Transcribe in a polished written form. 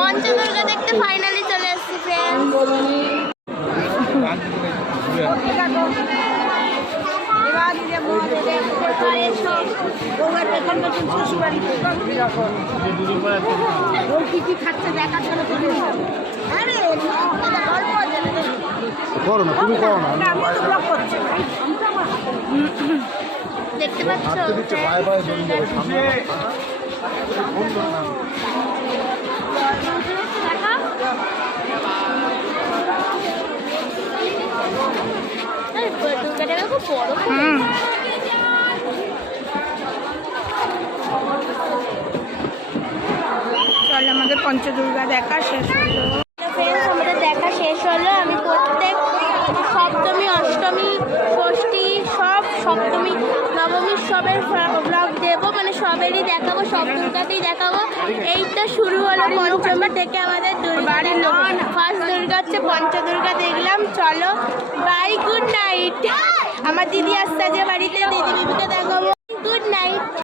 পঞ্চদুর্গা দেখতে ফাইনালি চলে এসেছি ফ্রেন্ডস। দেখতে পাচ্ছ দুর্গাটা খুব বড়। চল আমাদের পঞ্চদুর্গা দেখা শেষ হলো। ফ্রেন্ডস আমাদের দেখা শেষ হলো। আমি প্রত্যেক সপ্তমী অষ্টমী ষষ্ঠী সব সপ্তমী নবমী সবের ব্লগ দেবো, মানে সবেরই দেখাবো, সব দুর্গাতেই দেখাবো। এইটা শুরু হলো পঞ্চমী থেকে আমাদের দুর্গা। ফার্স্ট দুর্গা হচ্ছে পঞ্চদুর্গা দেখলাম। চলো বাই, গুড নাইট। আমার দিদি আসতে যে বাড়িতে, দিদি বিবিকে দেখাবো।